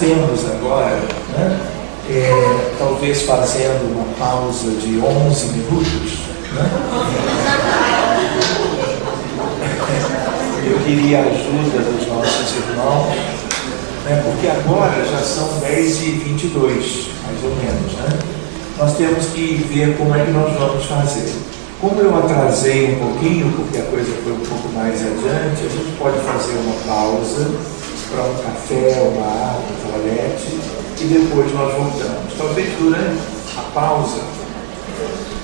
temos agora, né, talvez fazendo uma pausa de 11 minutos, né, eu queria a ajuda dos nossos irmãos, né, porque agora já são 10h22, mais ou menos, né? Nós temos que ver como é que nós vamos fazer. Como eu atrasei um pouquinho, porque a coisa foi um pouco mais adiante, a gente pode fazer uma pausa para um café, uma água, um toalete, e depois nós voltamos. Talvez durante a pausa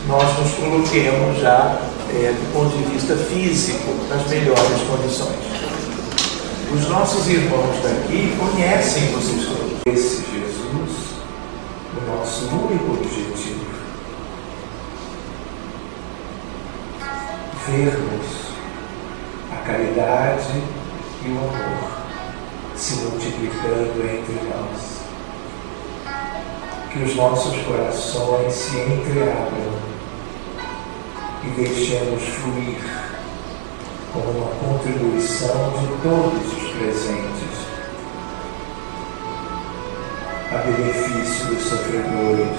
nós nos coloquemos já, do ponto de vista físico, nas melhores condições. Os nossos irmãos daqui conhecem vocês todos. Esse Jesus, o nosso único objetivo, vermos a caridade e o amor se multiplicando entre nós. Que os nossos corações se entreabram e deixemos fluir como uma contribuição de todos os presentes a benefício dos sofredores,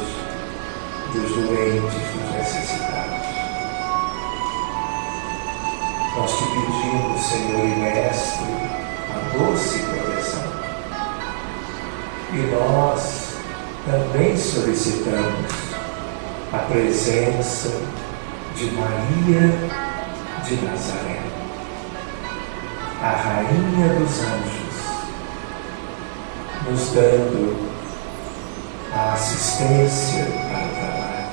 dos doentes, dos necessitados. Nós te pedimos, Senhor e Mestre, a doce proteção. E nós também solicitamos a presença de Maria de Nazaré, a Rainha dos Anjos, nos dando a assistência para o trabalho.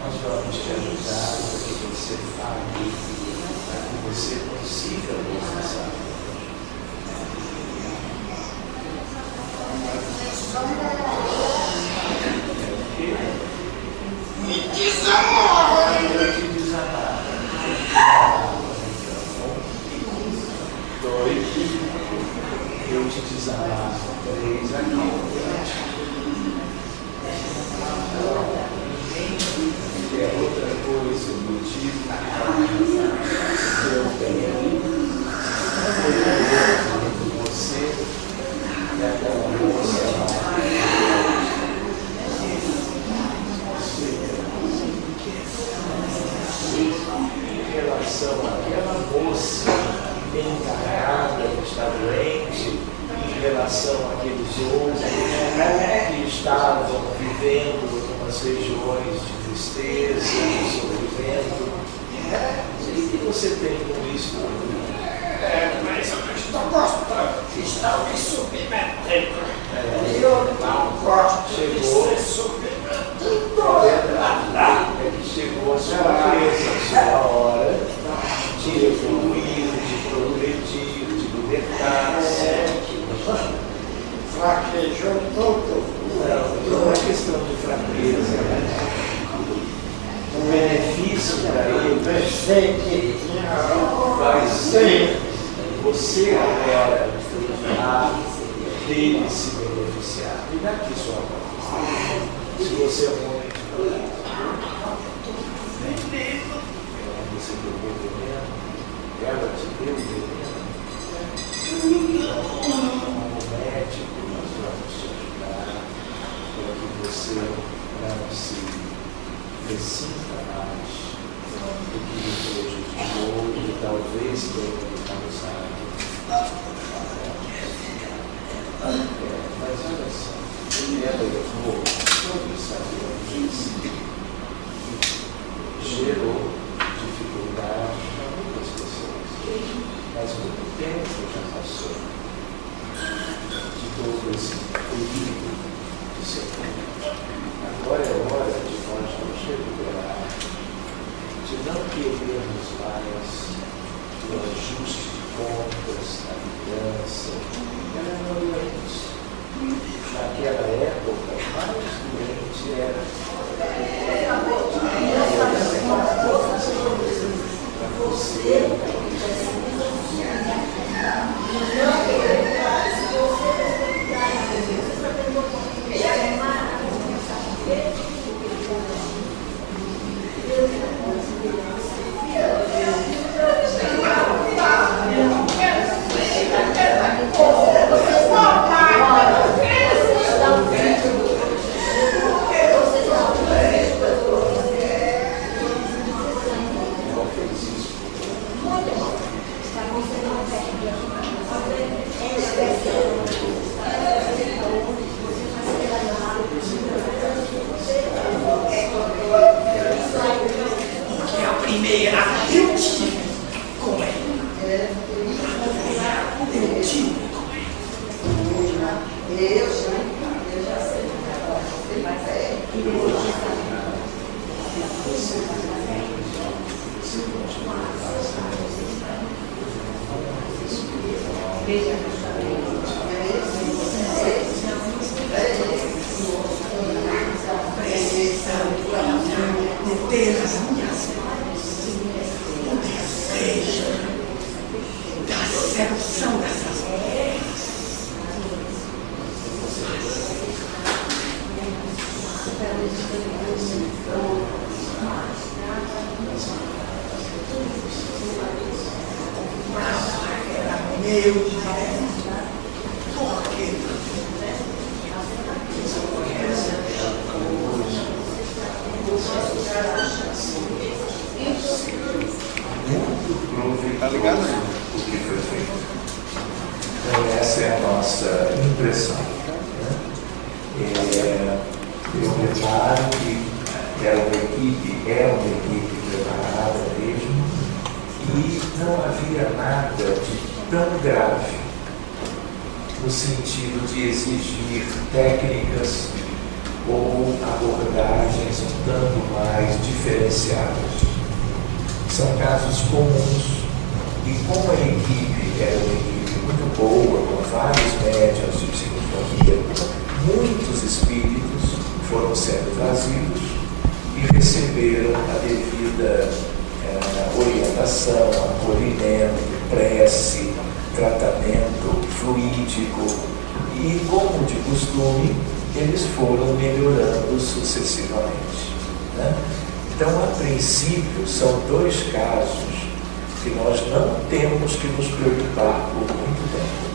Nós vamos te ajudar para que você fale, para que você consiga alcançar. Me desamar. Dois, eu te desamar. 3, aqui. É outra coisa, o motivo eu tenho você e aquela moça em relação àquela moça encarnada que está doente, em relação àqueles outros que estavam vivendo umas regiões de tristeza, de sofrimento. O que você tem com isso? Mas eu não estou gostando, estão me submetendo. Eu não gosto de ser submetido. É que chegou a sua vez, a sua hora de evoluir, de progredir, de libertar-se. Fraquejou todo. Não é questão de fraqueza, né? O benefício para ele Pensei que tinha vai ser você agora a dele se beneficiar. E daqui sua mão. Se você é um homem de coragem, você pegou o veneno, ela te deu o veneno. Como médico, nós vamos te ajudar para que você não se ressinta mais do que lhe prejudicou e talvez tenha lhe causado. Mas olha só, ela levou todo esse avião, gerou dificuldade para muitas pessoas, mas muito tempo já passou de todo esse período de sofrimento. Agora é hora de nós nos recuperar, de não querermos mais o ajuste de contas, a vingança. Ela é doente. Naquela época, mais doente era para você. Está ligado o que foi feito. Então, essa é a nossa impressão. Né? Eu reparo que é uma equipe preparada mesmo, e não havia nada de tão grave no sentido de exigir técnicas ou abordagens um tanto mais diferenciadas. São casos comuns, e como a equipe era uma equipe muito boa, com vários médiuns de psicofonia, muitos espíritos foram sendo trazidos e receberam a devida orientação, acolhimento, prece, tratamento fluídico, e, como de costume, eles foram melhorando sucessivamente. Né? Então, a princípio, são 2 casos que nós não temos que nos preocupar por muito tempo,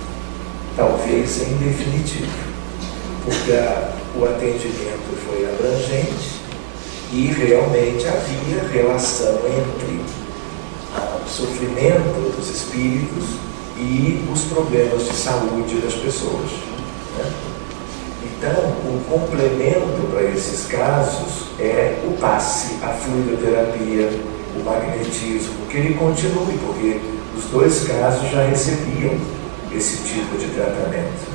talvez em definitivo, porque o atendimento foi abrangente e realmente havia relação entre o sofrimento dos espíritos e os problemas de saúde das pessoas. Né? Então, o complemento para esses casos é o passe, a fluidoterapia, o magnetismo, que ele continue, porque os 2 casos já recebiam esse tipo de tratamento.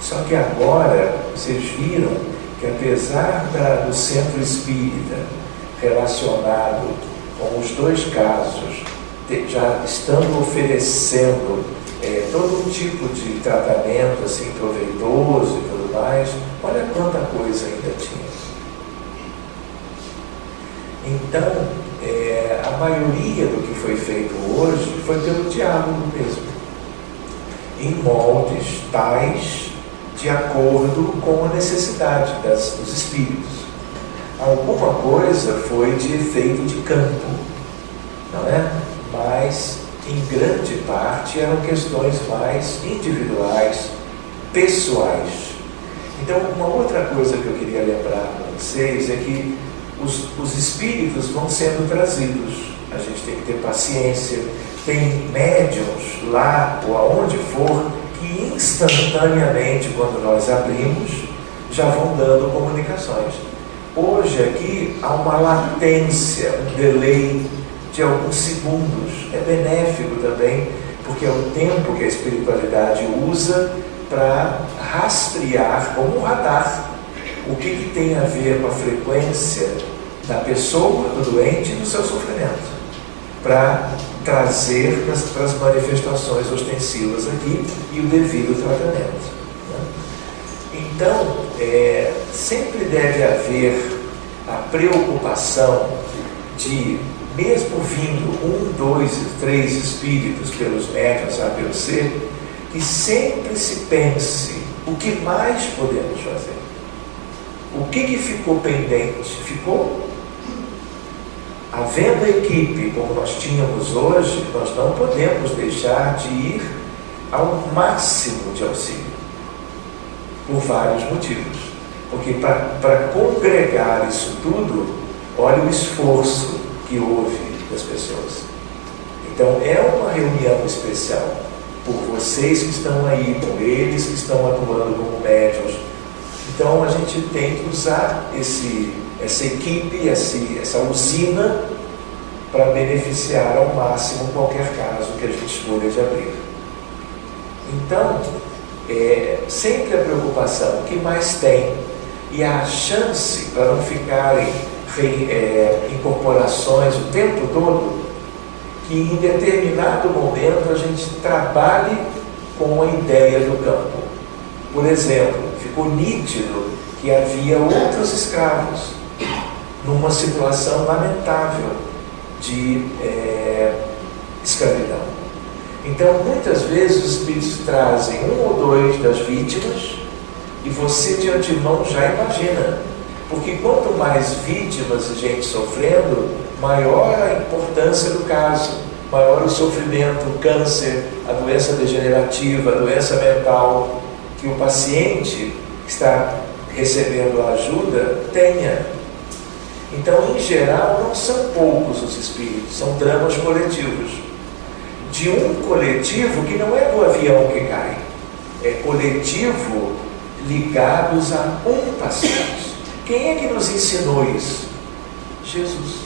Só que agora, vocês viram que, apesar do centro espírita relacionado com os 2 casos, já estando oferecendo todo um tipo de tratamento assim, proveitoso e tudo mais, olha quanta coisa ainda tinha. Então, a maioria do que foi feito hoje foi pelo diálogo mesmo, em moldes tais de acordo com a necessidade dos espíritos. Alguma coisa foi de efeito de campo, não é? Mas, em grande parte, eram questões mais individuais, pessoais. Então, uma outra coisa que eu queria lembrar para vocês é que os espíritos vão sendo trazidos. A gente tem que ter paciência. Tem médiuns lá ou aonde for que instantaneamente, quando nós abrimos, já vão dando comunicações. Hoje aqui há uma latência, um delay de alguns segundos. É benéfico também, porque é o tempo que a espiritualidade usa para rastrear, como um radar, o que tem a ver com a frequência da pessoa, do doente e do seu sofrimento, para trazer para as manifestações ostensivas aqui e o devido tratamento. Né? Então, sempre deve haver a preocupação de, mesmo vindo 1, 2, 3 espíritos pelos médiuns A, B ou C, que sempre se pense o que mais podemos fazer. O que ficou pendente? Ficou? Havendo a equipe como nós tínhamos hoje, nós não podemos deixar de ir ao máximo de auxílio, por vários motivos. Porque para congregar isso tudo, olha o esforço que houve das pessoas. Então é uma reunião especial, por vocês que estão aí, por eles que estão atuando como médiuns. Então a gente tem que usar essa equipe, essa usina, para beneficiar ao máximo qualquer caso que a gente escolha de abrir. Então, sempre a preocupação, o que mais tem? E a chance para não ficarem incorporações o tempo todo, que em determinado momento a gente trabalhe com a ideia do campo. Por exemplo, ficou nítido que havia outros escravos numa situação lamentável de escravidão. Então, muitas vezes os espíritos trazem um ou dois das vítimas e você de antemão já imagina, porque quanto mais vítimas e gente sofrendo, maior a importância do caso, maior o sofrimento, o câncer, a doença degenerativa, a doença mental que o paciente que está recebendo a ajuda tenha. Então, em geral, não são poucos os espíritos, são dramas coletivos. De um coletivo que não é do avião que cai, é coletivo ligados a um paciente. Quem é que nos ensinou isso? Jesus.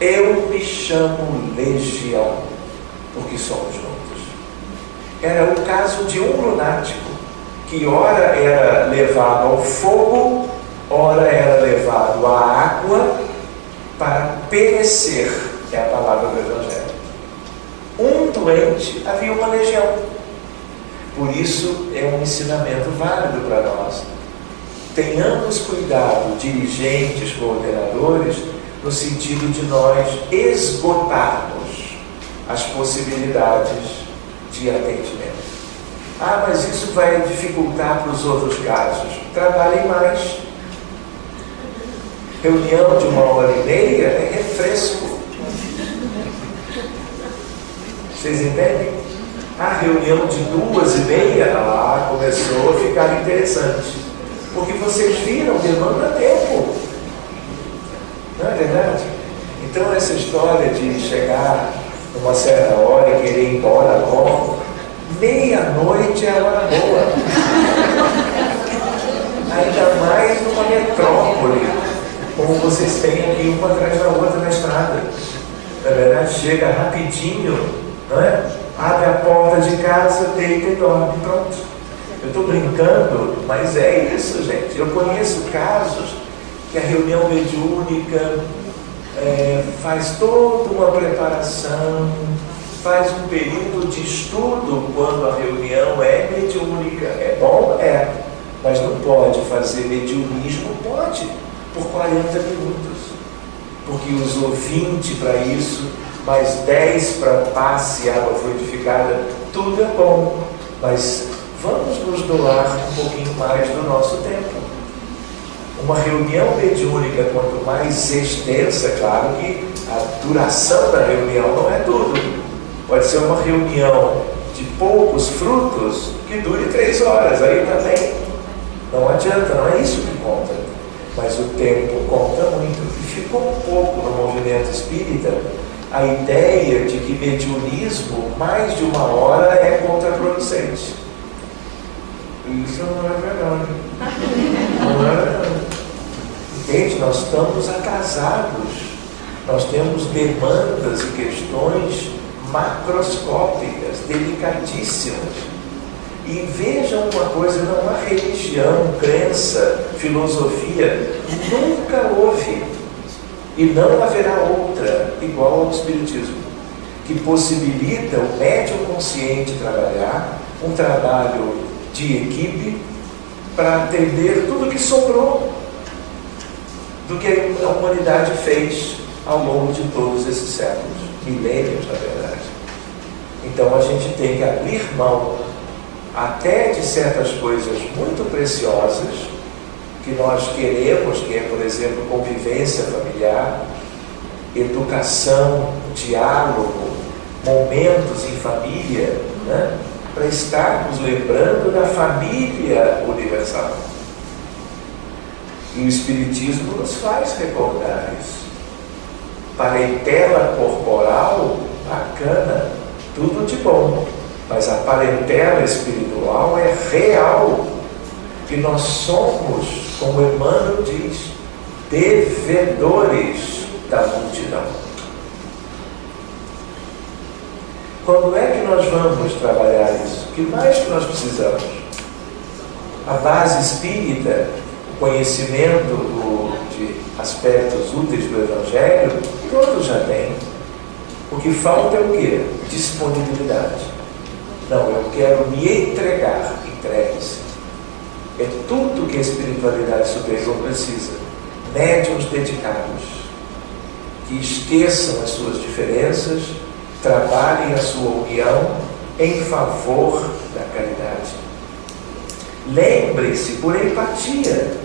Eu me chamo Legião, porque somos juntos. Era o caso de um lunático, que ora era levado ao fogo, ora era levado à água para perecer, é a palavra do Evangelho. Um doente, havia uma legião. Por isso é um ensinamento válido para nós. Tenhamos cuidado, dirigentes, coordenadores, no sentido de nós esgotarmos as possibilidades de atendimento. Ah, mas isso vai dificultar para os outros casos. Trabalhem mais. Reunião de 1h30 é refresco. Vocês entendem? A reunião de 2h30, começou a ficar interessante. Porque vocês viram, demanda tempo. Não é verdade? Então essa história de chegar numa certa hora e querer ir embora logo, meia-noite é a hora boa. Ainda mais numa metrópole, como vocês têm aqui uma atrás da outra na estrada. Na verdade, chega rapidinho, não é? Abre a porta de casa, deita e dorme, pronto. Eu estou brincando, mas é isso, gente. Eu conheço casos que a reunião mediúnica faz toda uma preparação, faz um período de estudo quando a reunião é mediúnica. É bom? É. Mas não pode fazer mediunismo? Pode, por 40 minutos. Porque usou 20 para isso, mais 10 para passe e água fluidificada, tudo é bom. Mas vamos nos doar um pouquinho mais do nosso tempo. Uma reunião mediúnica, quanto mais extensa, claro que a duração da reunião não é tudo. Pode ser uma reunião de poucos frutos que dure 3 horas, aí também não adianta, não é isso que conta. Mas o tempo conta muito. E ficou um pouco no movimento espírita a ideia de que mediunismo, mais de 1 hora, é contraproducente. Isso não é verdade. Não é verdade. Entende? Nós estamos atrasados. Nós temos demandas e questões macroscópicas, delicadíssimas. E vejam uma coisa, não há religião, crença, filosofia, nunca houve e não haverá outra igual ao Espiritismo, que possibilita o médium consciente trabalhar, um trabalho de equipe para atender tudo que sobrou do que a humanidade fez ao longo de todos esses séculos, milênios na verdade. Então a gente tem que abrir mão até de certas coisas muito preciosas que nós queremos, que é, por exemplo, convivência familiar, educação, diálogo, momentos em família, né? Para estarmos lembrando da família universal. E o Espiritismo nos faz recordar isso. Parentela corporal, bacana, tudo de bom. Mas a parentela espiritual é real. E nós somos, como Emmanuel diz, devedores da multidão. Quando é que nós vamos trabalhar isso? O que mais que nós precisamos? A base espírita, o conhecimento de de aspectos úteis do Evangelho, todos já têm. O que falta é o quê? Disponibilidade. Não, eu quero me entregar. Entregue-se. É tudo que a espiritualidade superior precisa. Médiuns dedicados, que esqueçam as suas diferenças, trabalhem a sua união em favor da caridade. Lembre-se, por empatia,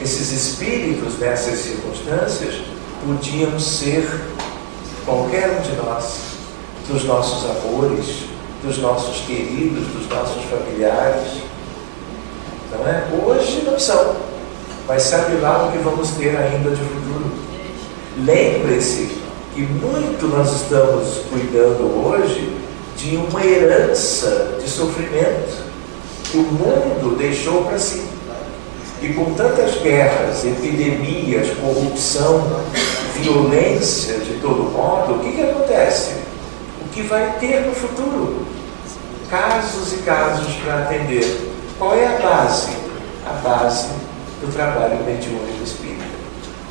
esses espíritos nessas circunstâncias podiam ser qualquer um de nós, dos nossos amores, dos nossos queridos, dos nossos familiares. Não é? Hoje não são, mas sabe lá o que vamos ter ainda de futuro. Lembre-se que muito nós estamos cuidando hoje de uma herança de sofrimento que o mundo deixou para si. E com tantas guerras, epidemias, corrupção, violência de todo modo, o que acontece? O que vai ter no futuro? Casos e casos para atender. Qual é a base? A base do trabalho mediúnico espírita.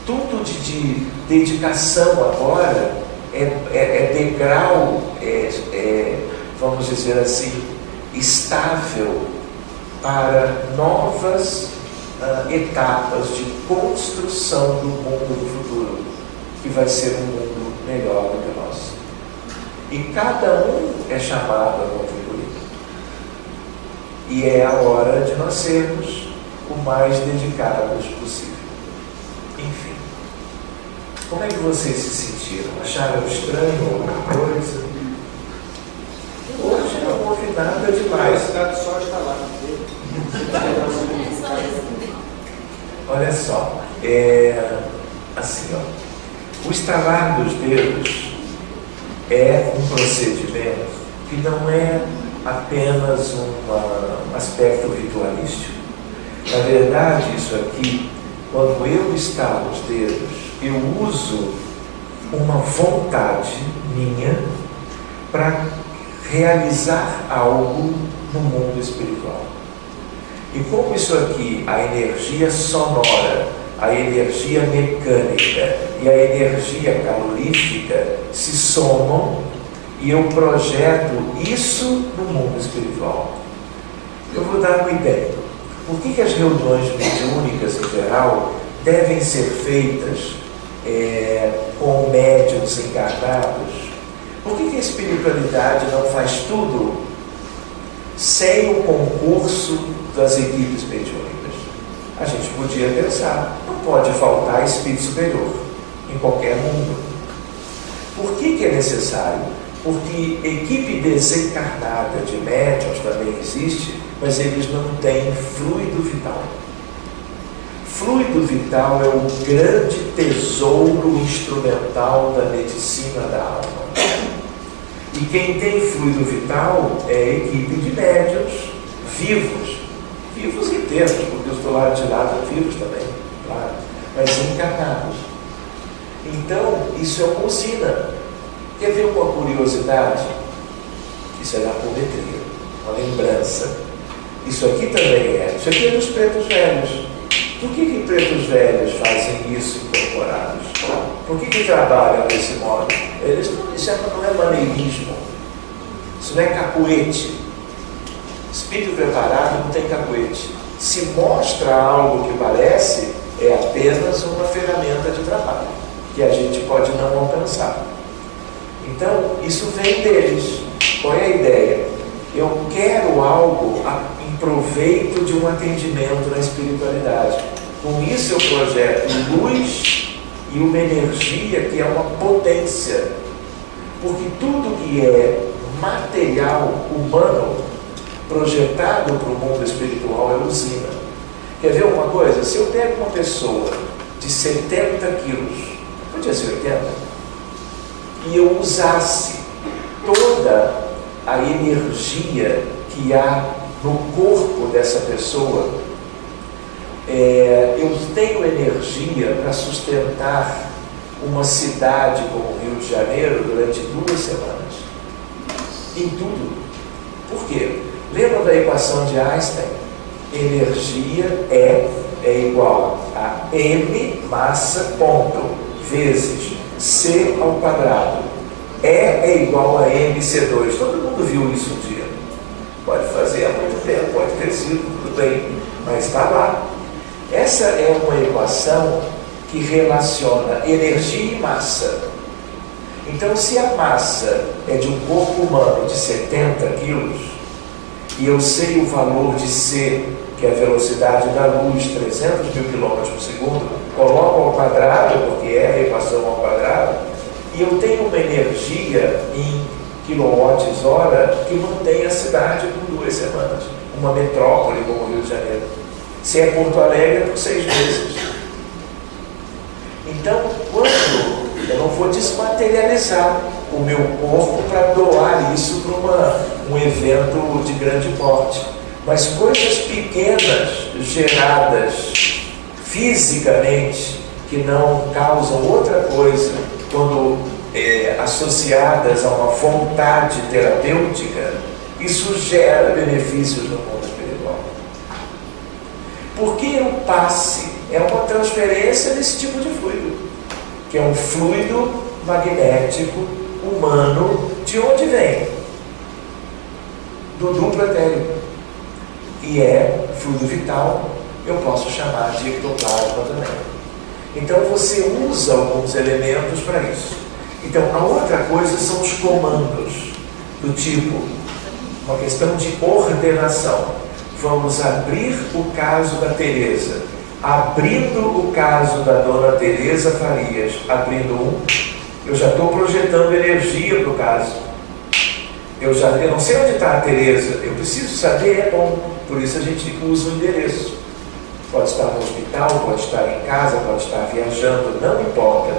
Tudo de dedicação agora é degrau, vamos dizer assim, estável para novas etapas de construção do mundo do futuro, que vai ser um mundo melhor do que o nosso. E cada um é chamado a contribuir. E é a hora de nós sermos o mais dedicados possível. Enfim, como é que vocês se sentiram? Acharam estranho alguma coisa? Hoje não houve nada demais. A cidade só está lá. Olha só, assim, ó, o estalar dos dedos é um procedimento que não é apenas um aspecto ritualístico. Na verdade, isso aqui, quando eu estalo os dedos, eu uso uma vontade minha para realizar algo no mundo espiritual. E como isso aqui, a energia sonora, a energia mecânica e a energia calorífica se somam e eu projeto isso no mundo espiritual. Eu vou dar uma ideia. Por que as reuniões mediúnicas em geral devem ser feitas com médiuns encarnados? Por que a espiritualidade não faz tudo sem o concurso das equipes mediúnicas? A gente podia pensar, não pode faltar espírito superior em qualquer mundo. Por que é necessário? Porque equipe desencarnada de médiuns também existe, mas eles não têm fluido vital. Fluido vital é o grande tesouro instrumental da medicina da alma. E quem tem fluido vital é a equipe de médiuns vivos inteiros, porque os do lado de lá são vivos também, claro, mas encarnados. Então, isso é uma usina. Quer ver uma curiosidade? Isso é da apometria, uma lembrança. Isso aqui também é. Isso aqui é dos pretos velhos. Por que pretos velhos fazem isso incorporados? Por que trabalham desse modo? Isso não é maneirismo. Isso não é cacuete. Espírito preparado não tem cacuete. Se mostra algo que parece, é apenas uma ferramenta de trabalho, que a gente pode não alcançar. Então, isso vem deles. Qual é a ideia? Eu quero algo em proveito de um atendimento na espiritualidade. Com isso eu projeto luz e uma energia que é uma potência. Porque tudo que é material, humano, projetado para o mundo espiritual é usina. Quer ver uma coisa? Se eu pego uma pessoa de 70 quilos, podia ser 80, e eu usasse toda a energia que há no corpo dessa pessoa, eu tenho energia para sustentar uma cidade como o Rio de Janeiro durante 2 semanas. Em tudo. Por quê? Lembra da equação de Einstein? Energia é igual a M massa ponto vezes C ao quadrado. E é igual a MC2. Todo mundo viu isso um dia. Pode fazer há muito tempo, pode ter sido, tudo bem, mas está lá. Essa é uma equação que relaciona energia e massa. Então, se a massa é de um corpo humano de 70 quilos, e eu sei o valor de C, que é a velocidade da luz, 300 mil quilômetros por segundo, coloco ao quadrado, porque é a equação ao quadrado, e eu tenho uma energia em quilowatts-hora que mantém a cidade por 2 semanas. Uma metrópole como o Rio de Janeiro. Se é Porto Alegre, é por 6 meses. Então, quando eu não vou desmaterializar o meu corpo para doar isso para um evento de grande porte, mas coisas pequenas geradas fisicamente que não causam outra coisa quando associadas a uma vontade terapêutica, isso gera benefícios no mundo espiritual. Porque o passe é uma transferência desse tipo de fluido, que é um fluido magnético humano. De onde vem? Do duplo etérico. E é fluido vital, eu posso chamar de ectoplasma também. Então você usa alguns elementos para isso. Então a outra coisa são os comandos, do tipo, uma questão de ordenação. Vamos abrir o caso da Teresa. Abrindo o caso da Dona Teresa Farias, abrindo eu já estou projetando energia para o caso. Eu não sei onde está a Teresa, eu preciso saber, é bom. Por isso a gente usa o endereço. Pode estar no hospital, pode estar em casa, pode estar viajando, não importa.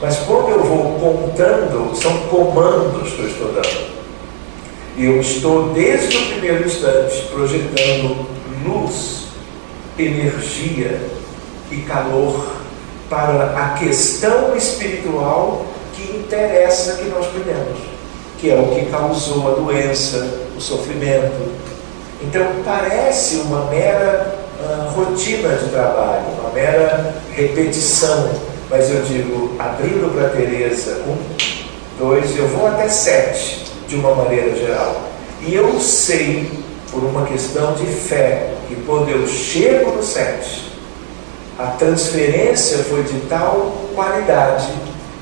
Mas quando eu vou contando, são comandos que eu estou dando. E eu estou, desde o primeiro instante, projetando luz, energia e calor para a questão espiritual que interessa que nós cuidemos, que é o que causou a doença, o sofrimento. Então parece uma mera rotina de trabalho, uma mera repetição, mas eu digo, abrindo para a Teresa, 1, 2, eu vou até 7, de uma maneira geral. E eu sei, por uma questão de fé, que quando eu chego no 7, a transferência foi de tal qualidade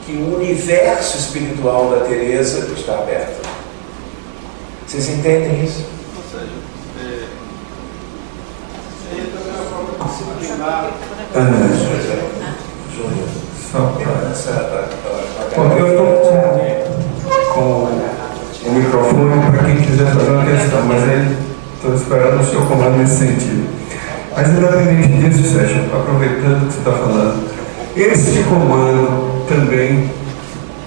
que o universo espiritual da Teresa está aberto. Vocês entendem isso? Ou seja, seria também uma forma disciplinar. Júnior. Eu estou com o microfone para quem quiser fazer uma questão, mas aí estou esperando o seu comando nesse sentido. Mas independente disso, Sérgio, aproveitando o que você está falando, esse comando também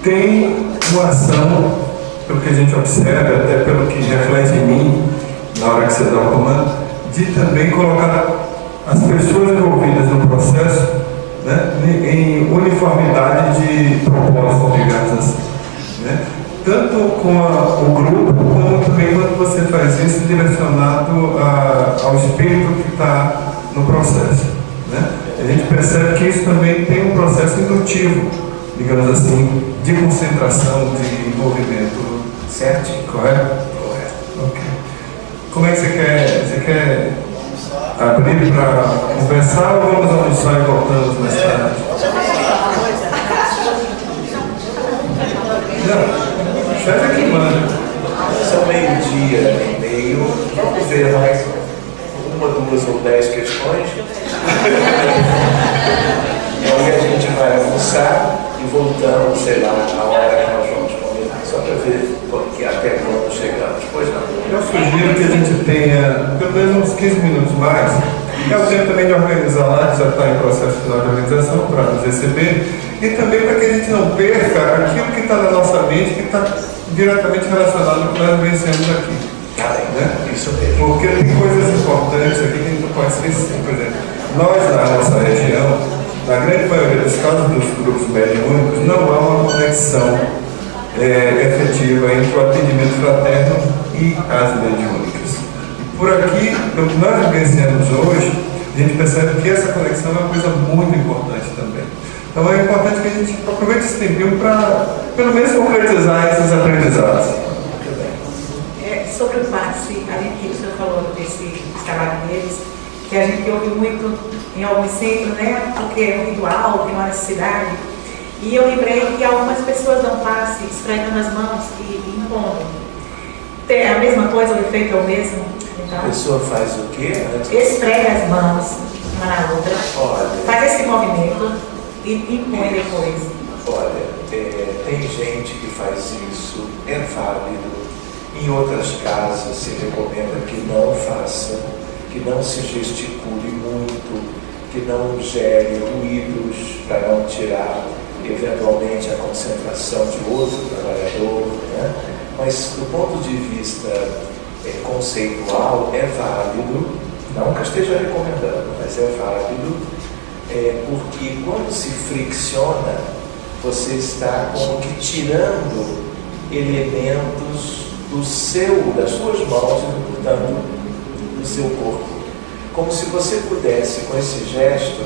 tem uma ação, pelo que a gente observa, até pelo que reflete em mim, na hora que você dá o comando, de também colocar as pessoas envolvidas no processo, né, em uniformidade de propósito, digamos assim, né? Tanto com o grupo, como também quando você faz isso direcionado ao espírito que está no processo, né? A gente percebe que isso também tem um processo indutivo, digamos assim, de concentração, de envolvimento. Certo? Correto? Correto. Ok. Como é que você quer? Você quer abrir para conversar ou vamos almoçar e voltamos mais tarde? Não, Sérgio que manda. São 12:30. Vamos ver mais 1, 2 ou 10 questões. E aí a gente vai almoçar e voltamos, sei lá, a hora que nós vamos combinar. Só para ver até quando chegamos. Pois não. Eu sugiro que a gente tenha pelo menos uns 15 minutos mais. É o tempo também de organizar lá, que já está em processo final de organização, para nos receber. E também para que a gente não perca aquilo que está na nossa mente, que está diretamente relacionado com o que nós vencemos aqui. Né? Isso mesmo. Porque tem coisas importantes aqui que a gente não pode esquecer. Por exemplo, nós na nossa região, na grande maioria dos casos dos grupos mediúnicos, não há uma conexão efetiva entre o atendimento fraterno e as mediúnicas. E por aqui, o que nós vivenciamos hoje, a gente percebe que essa conexão é uma coisa muito importante também. Então é importante que a gente aproveite esse tempinho para, pelo menos, concretizar esses aprendizados. Sobre o passe, além que o senhor falou desse trabalho deles, que a gente ouve muito em alguns centros, né? Porque é muito alto, tem uma necessidade. E eu lembrei que algumas pessoas dão passe esfregando as mãos e impondo. Tem a mesma coisa, o efeito é o mesmo? Então, A pessoa faz o quê? esfrega as mãos uma na outra, Olha, faz esse movimento e impõe depois. olha, tem gente que faz isso, é válido. Em outras casas se recomenda que não faça, que não se gesticule muito, que não gere ruídos para não tirar eventualmente a concentração de outro trabalhador, né? Mas do ponto de vista conceitual é válido, não que eu esteja recomendando, mas é válido, porque quando se fricciona, você está como que tirando elementos das suas mãos e, portanto, do seu corpo. Como se você pudesse, com esse gesto,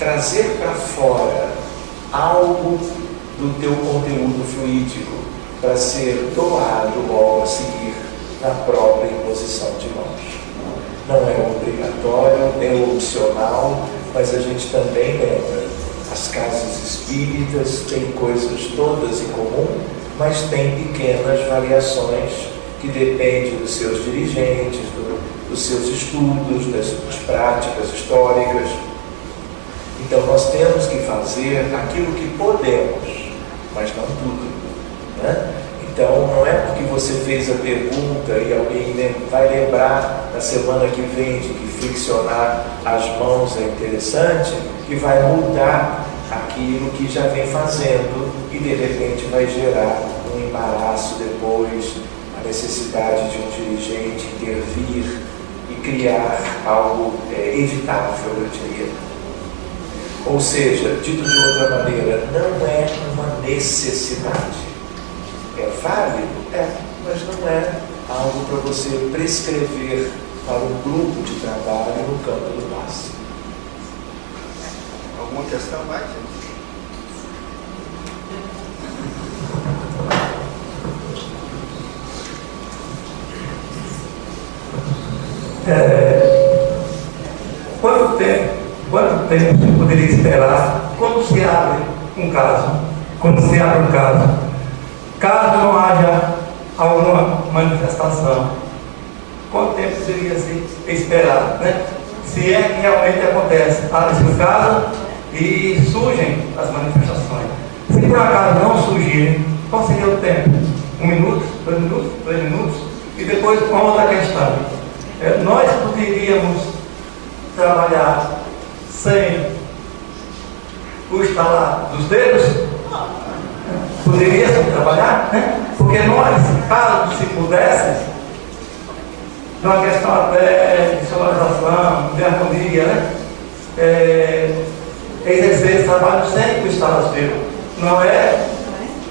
trazer para fora algo do teu conteúdo fluídico para ser doado logo a seguir na própria imposição de mãos. Não é obrigatório, é opcional, mas a gente também lembra, as casas espíritas têm coisas todas em comum, mas tem pequenas variações que dependem dos seus dirigentes, dos seus estudos, das práticas históricas. Então nós temos que fazer aquilo que podemos, mas não tudo, né? Então não é porque você fez a pergunta e alguém vai lembrar na semana que vem de que friccionar as mãos é interessante, que vai mudar aquilo que já vem fazendo e de repente vai gerar um embaraço depois, a necessidade de um dirigente intervir e criar algo evitável, eu diria. Ou seja, dito de outra maneira, não é uma necessidade. É válido? Mas não é algo para você prescrever para um grupo de trabalho no campo do passe. Alguma questão mais? Quanto tempo se poderia esperar quando se abre um caso? Caso não haja alguma manifestação, quanto tempo deveria se esperar, né? Se é que realmente acontece, abre-se o caso e surgem as manifestações. Se por acaso não surgirem, qual seria o tempo? 1 minuto, 2 minutos, 3 minutos? E depois uma outra questão. Nós poderíamos trabalhar sem o estalar dos dedos? Poderia trabalhar, né? Porque nós, caso se pudesse, numa questão até de sonorização, de harmonia, né? Exercer esse trabalho sem o estalar dos dedos. Não é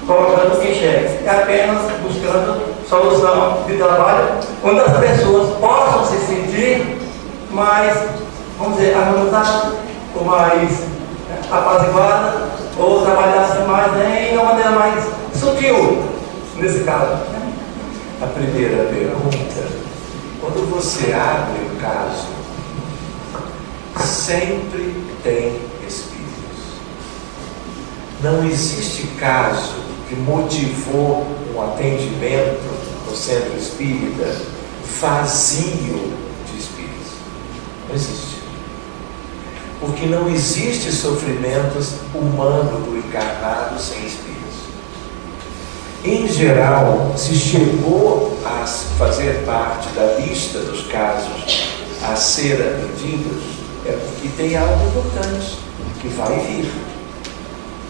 colocando em xeque, é apenas buscando solução de trabalho onde as pessoas possam se sentir mais, vamos dizer, harmonizadas, ou mais apaziguadas, ou trabalhassem mais em uma maneira mais sutil, nesse caso. A primeira pergunta, quando você abre o caso, sempre tem espíritos. Não existe caso que motivou um atendimento no centro espírita vazio de espíritos. Não existe. Porque não existe sofrimentos humanos do encarnado sem espíritos. Em geral, se chegou a fazer parte da lista dos casos a ser atendidos, é porque tem algo importante que vai vir,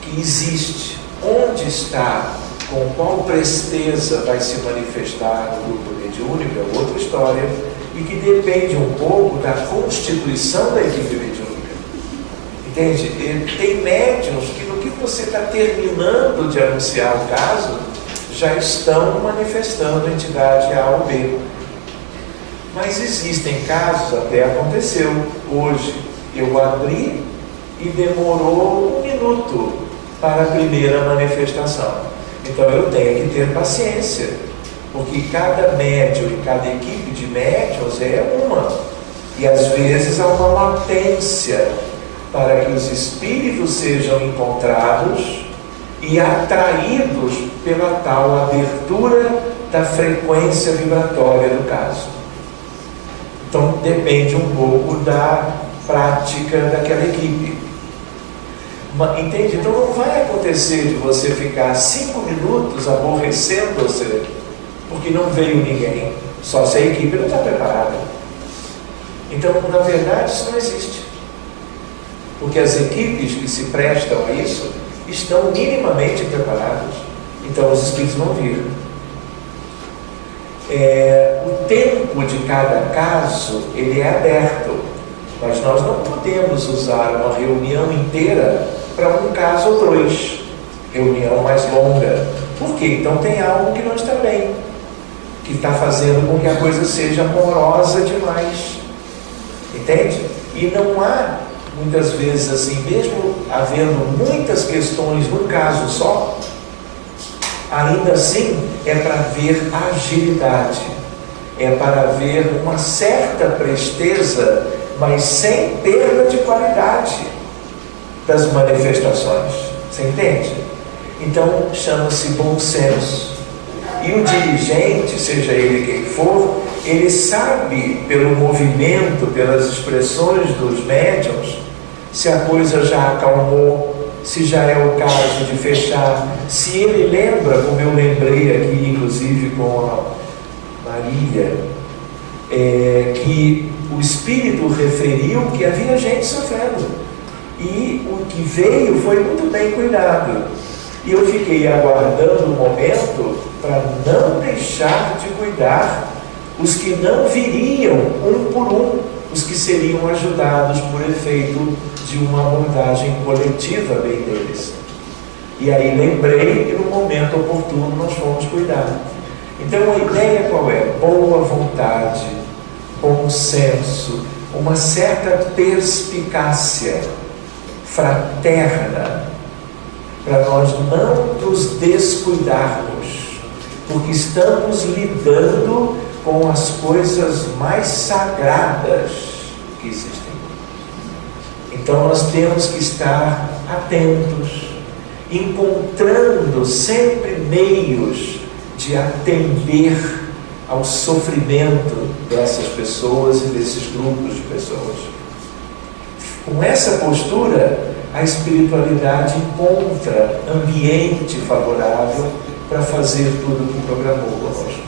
que existe. Onde está, com qual presteza vai se manifestar no grupo mediúnico é outra história, e que depende um pouco da constituição da equipe mediúnica. Entende? Tem médiuns que no que você está terminando de anunciar o caso, já estão manifestando a entidade A ou B. Mas existem casos, até aconteceu hoje, eu abri e demorou 1 minuto para a primeira manifestação. Então eu tenho que ter paciência, porque cada médium e cada equipe de médiuns é uma, e às vezes há uma latência para que os espíritos sejam encontrados e atraídos pela tal abertura da frequência vibratória do caso. Então depende um pouco da prática daquela equipe. Entende? Então não vai acontecer de você ficar 5 minutos aborrecendo você, porque não veio ninguém, só se a equipe não está preparada. Então, na verdade, isso não existe. Porque as equipes que se prestam a isso estão minimamente preparadas. Então os espíritos vão vir. O tempo de cada caso, ele é aberto. Mas nós não podemos usar uma reunião inteira para um caso ou 2. Reunião mais longa. Por quê? Então tem algo que não está bem, que está fazendo com que a coisa seja morosa demais. Entende? E não há, muitas vezes assim, mesmo havendo muitas questões num caso só, ainda assim é para ver agilidade, é para ver uma certa presteza, mas sem perda de qualidade das manifestações. Você entende? Então chama-se bom senso. E o dirigente, seja ele quem for, ele sabe pelo movimento, pelas expressões dos médiuns, se a coisa já acalmou, se já é o caso de fechar, se ele lembra, como eu lembrei aqui, inclusive com a Marília, que o Espírito referiu que havia gente sofrendo, e o que veio foi muito bem cuidado, e eu fiquei aguardando o momento para não deixar de cuidar os que não viriam um por um, os que seriam ajudados por efeito de uma abordagem coletiva bem deles. E aí lembrei que no momento oportuno nós fomos cuidar. Então a ideia qual é? Boa vontade, bom senso, uma certa perspicácia fraterna, para nós não nos descuidarmos, porque estamos lidando com as coisas mais sagradas que existem. Então nós temos que estar atentos, encontrando sempre meios de atender ao sofrimento dessas pessoas e desses grupos de pessoas. Com essa postura, a espiritualidade encontra ambiente favorável para fazer tudo o que programou conosco.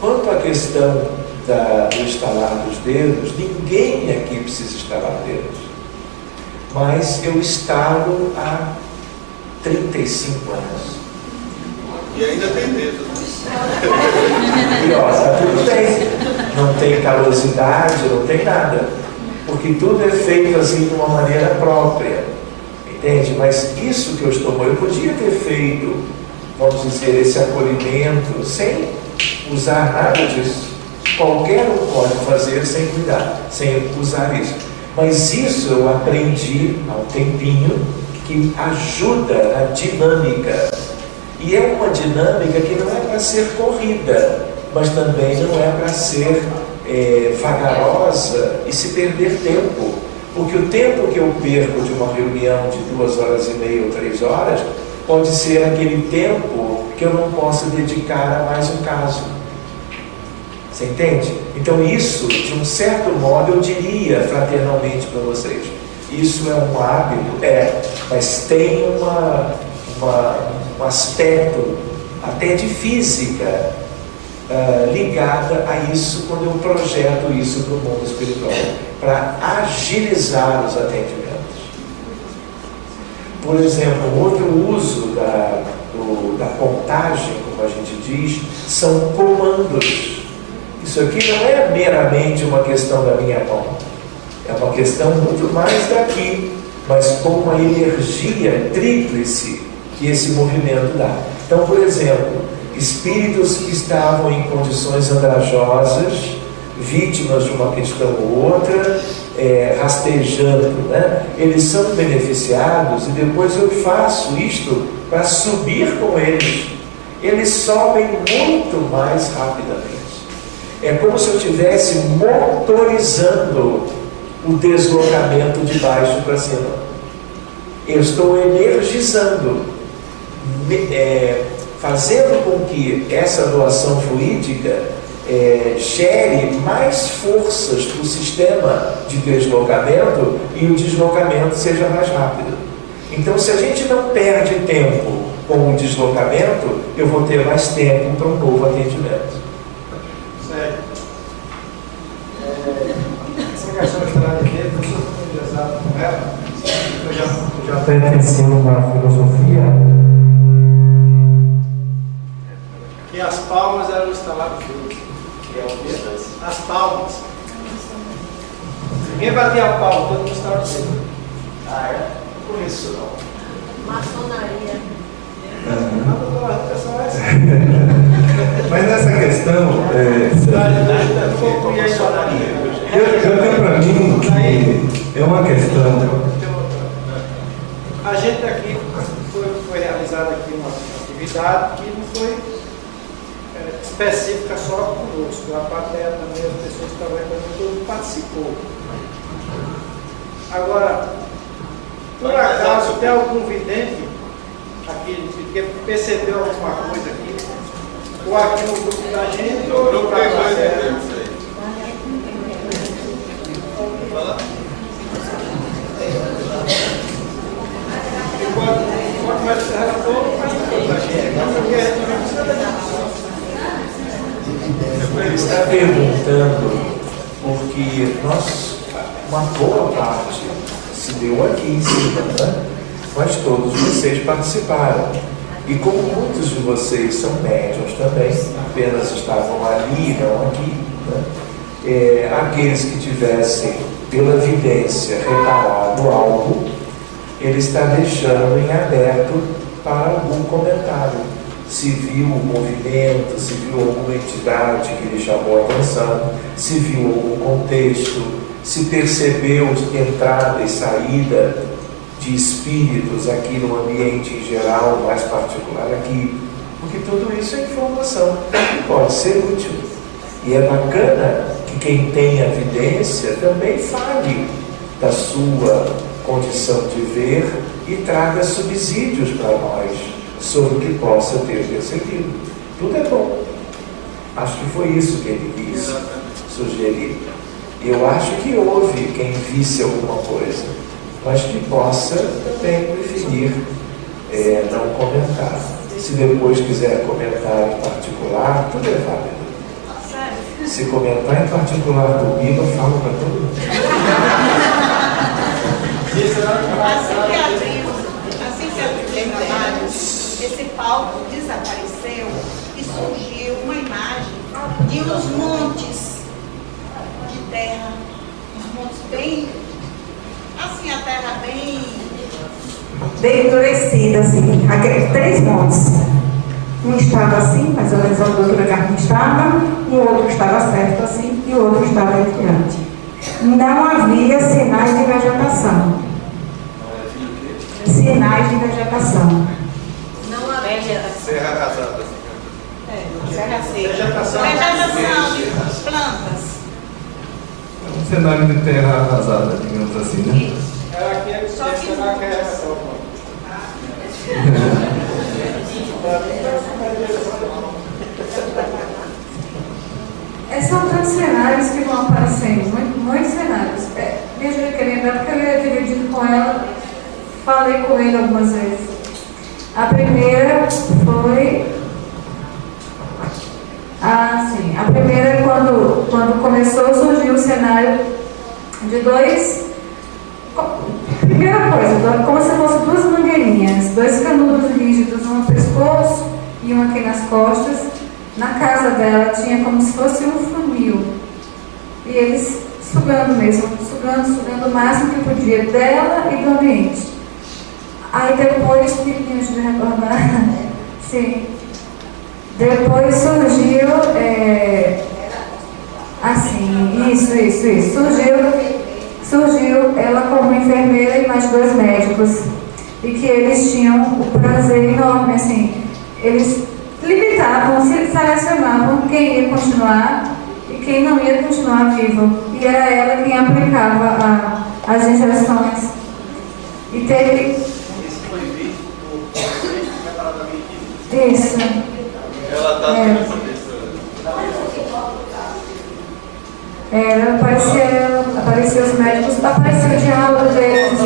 Quanto à questão do estalar dos dedos, ninguém aqui precisa estalar dedos. Mas eu estalo há 35 anos. E ainda tem medo. E ó, está tudo bem. Não tem calosidade, não tem nada. Porque tudo é feito assim de uma maneira própria. Entende? Mas isso que eu estou, eu podia ter feito, vamos dizer, esse acolhimento sem usar nada disso. Qualquer um pode fazer sem cuidar, sem usar isso. Mas isso eu aprendi há um tempinho, que ajuda na dinâmica. E é uma dinâmica que não é para ser corrida, mas também não é para ser vagarosa e se perder tempo. Porque o tempo que eu perco de uma reunião de 2 horas e meia ou 3 horas, pode ser aquele tempo que eu não posso dedicar a mais um caso. Você entende? Então isso, de um certo modo, eu diria fraternalmente para vocês, isso é um hábito? Mas tem um aspecto até de física ligada a isso, quando eu projeto isso para o mundo espiritual, para agilizar os atendimentos. Por exemplo, um outro uso da contagem, como a gente diz, são comandos. Isso aqui não é meramente uma questão da minha mão, é uma questão muito mais daqui, mas com uma energia tríplice que esse movimento dá. Então, por exemplo, espíritos que estavam em condições andrajosas vítimas de uma questão ou outra, rastejando, né? Eles são beneficiados e depois eu faço isto para subir com eles. Eles sobem muito mais rapidamente. É como se eu estivesse motorizando o deslocamento de baixo para cima. Eu estou energizando, fazendo com que essa doação fluídica gere mais forças para o sistema de deslocamento e o deslocamento seja mais rápido. Então, se a gente não perde tempo com o deslocamento, eu vou ter mais tempo para um novo atendimento. Sério. Essa questão de estar aqui, eu estou familiarizado com ela. Eu já pertenceu a uma filosofia que as palmas eram instaladas juntas. Que é o quê? As palmas. Ninguém batia a palma, todo mundo estava junto. Ah, é? Por isso não. Maçonaria. Mas nessa questão, eu tenho para mim que é uma questão. A gente aqui foi realizada aqui uma atividade que não foi específica só conosco. A plateia também, as pessoas que estavam aqui, todo mundo participou. Agora, por acaso, tem algum vidente aqui que percebeu alguma coisa aqui? Ou aqui no grupo da gente, ou no Não tem grupo coisa da dentro disso aí. Fala. Quanto mais você relatou, mais coisa da gente. Ele está perguntando porque uma boa parte se deu aqui em cima, né? Mas todos vocês participaram. E como muitos de vocês são médiuns também, apenas estavam ali e não aqui, né? Aqueles que tivessem, pela vidência, reparado algo, ele está deixando em aberto para algum comentário. Se viu o movimento, se viu alguma entidade que lhe chamou a atenção, se viu algum contexto, se percebeu entrada e saída de espíritos aqui no ambiente em geral, mais particular aqui, porque tudo isso é informação que pode ser útil. E é bacana que quem tem evidência também fale da sua condição de ver e traga subsídios para nós sobre o que possa ter percebido. Tudo é bom. Acho que foi isso que ele quis sugerir. Eu acho que houve quem visse alguma coisa, mas que possa também preferir não comentar. Se depois quiser comentar em particular, tudo é válido. Se comentar em particular comigo, eu falo para todo mundo. Assim que abriu trabalhos, esse palco desapareceu e surgiu uma imagem de uns montes de terra, uns montes bem, assim, a terra bem endurecida, assim, aqueles 3 montes. Um estava assim, mais ou menos onde a doutora Carmen estava, o outro estava certo assim e o outro estava diante. Não havia sinais de vegetação. Sinais de vegetação. não havia Serra arrasada. serra seca. Vegetação. Vegetação de plantas. É um cenário de terra arrasada, digamos assim, né? Era aquele Só que será que era só. São tantos cenários que vão aparecendo, muitos cenários. Deixa eu lembrar porque eu ia dividindo com ela, falei com ele algumas vezes. A primeira foi. A primeira é quando começou, surgiu o cenário de 2. Primeira coisa, como se fossem 2 mangueirinhas, 2 canudos rígidos, um no pescoço e um aqui nas costas. Na casa dela tinha como se fosse um funil. E eles sugando mesmo, sugando o máximo que podia dela e do ambiente. Aí depois, que me ajuda a recordar, sim. Depois surgiu Assim, isso. Surgiu ela como enfermeira e mais 2 médicos. E que eles tinham o prazer enorme, assim, eles limitavam, selecionavam quem ia continuar e quem não ia continuar vivo. E era ela quem aplicava as injeções. E teve... Isso foi visto por preparadamente. Isso. Ela está tendo essa pessoa. Aparecia os médicos, aparecia o diálogo deles,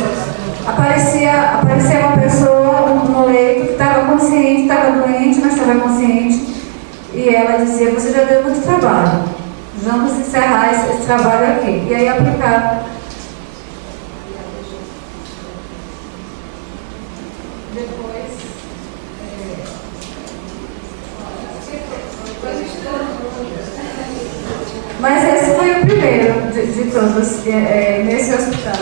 aparecia uma pessoa no leito que estava consciente, estava doente, mas estava consciente, e ela dizia, você já deu muito trabalho, vamos encerrar esse trabalho aqui, e aí aplicava. Mas esse foi o primeiro de todos, nesse hospital.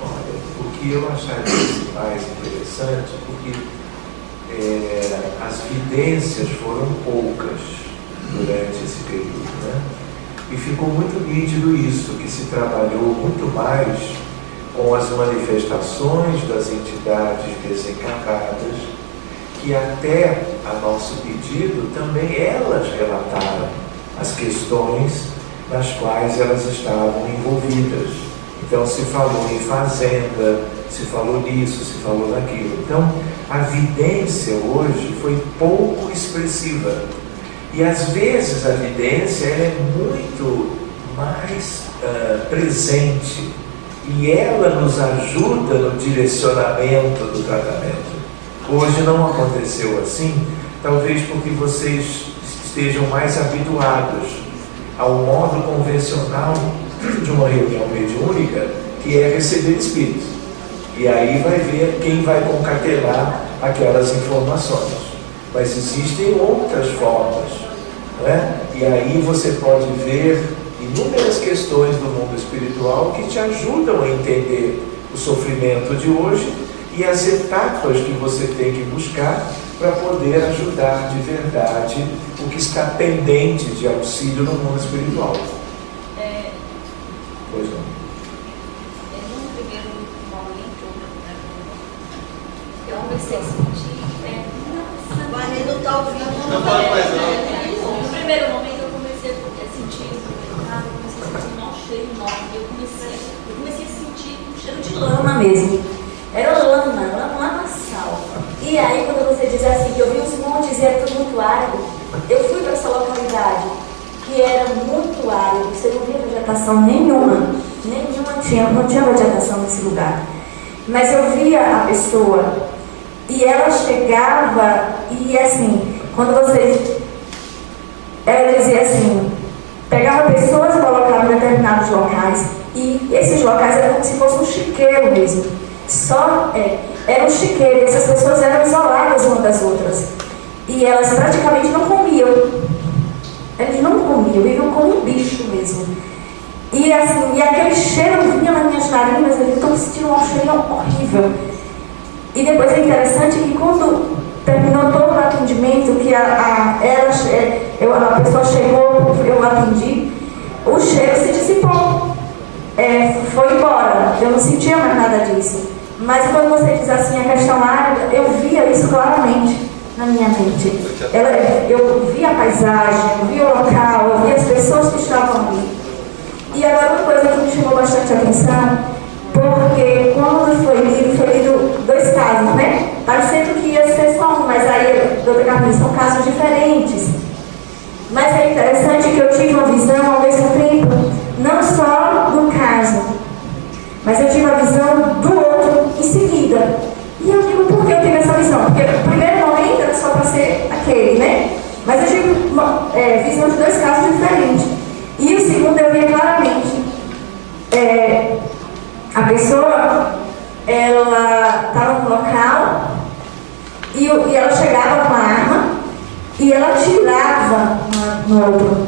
Olha, o que eu acharia mais interessante, porque as vidências foram poucas durante esse período, né? E ficou muito nítido isso, que se trabalhou muito mais com as manifestações das entidades desencarnadas, que até a nosso pedido também elas relataram as questões nas quais elas estavam envolvidas. Então se falou em fazenda, se falou nisso, se falou naquilo. Então a vidência hoje foi pouco expressiva. E às vezes a vidência ela é muito mais presente e ela nos ajuda no direcionamento do tratamento. Hoje não aconteceu assim, talvez porque vocês estejam mais habituados ao modo convencional de uma reunião mediúnica, que é receber espíritos. E aí vai ver quem vai concatenar aquelas informações. Mas existem outras formas, né? E aí você pode ver inúmeras questões do mundo espiritual que te ajudam a entender o sofrimento de hoje e as etapas que você tem que buscar para poder ajudar de verdade o que está pendente de auxílio no mundo espiritual. Pois não. No primeiro momento, eu comecei a sentir, O marido está ouvindo. Não fala mais não. no primeiro momento eu comecei a sentir, eu comecei a sentir um mau cheiro enorme, eu comecei a sentir um cheiro de lama mesmo, era lama sal. E aí quando você diz assim, que eu vi os montes e era tudo muito árido, eu fui para essa localidade, que era muito árido, você não via vegetação nenhuma, não tinha vegetação nesse lugar. Mas eu via a pessoa, e ela chegava, e assim, quando ela dizia assim, pegava pessoas e colocava em determinados locais, e esses locais eram como se fosse um chiqueiro mesmo, era um chiqueiro, e essas pessoas eram isoladas umas das outras, e elas praticamente não comiam, viviam como um bicho mesmo. E assim, e aquele cheiro vinha nas minhas narinas, eu estou sentindo um cheiro horrível. E depois é interessante que quando terminou todo o atendimento, que a pessoa chegou, eu atendi, o cheiro se dissipou, foi embora, eu não sentia mais nada disso. Mas quando você diz assim, a questão árida, eu via isso claramente na minha mente. Eu via a paisagem, eu via o local, eu via as pessoas que estavam ali. E agora uma coisa que me chamou bastante atenção, porque quando foi lido 2 casos, né? Parecendo que ia ser só um, mas aí, doutor Carlinhos, são casos diferentes. Mas é interessante que eu tive uma visão ao mesmo tempo, não só do caso, mas eu tive a visão do outro em seguida. E eu digo, por que eu tive essa visão? Porque o primeiro momento era só para ser aquele, né? Mas eu tive visão de 2 casos diferentes. E o segundo eu via claramente. A pessoa, ela estava no local e ela chegava com a arma e ela atirava no outro.